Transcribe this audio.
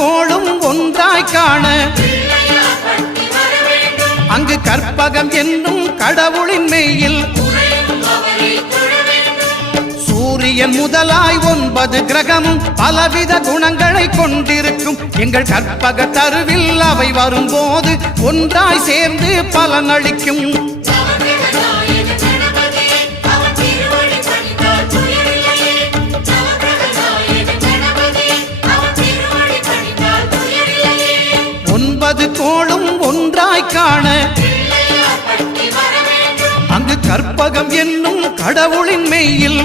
கோளும் ஒன்றாய் காண அங்கு கற்பகம் என்னும் கடவுளின் மெய்யில் சூரியன் முதலாய் 9 கிரகமும் பலவித குணங்களை கொண்டிருக்கும் எங்கள் கற்பக தருவில் அவை வரும்போது ஒன்றாய் சேர்ந்து பலனளிக்கும். கோளும் ஒன்றாய் காண அங்கு கற்பகம் என்னும் கடவுளின் மெய்யில்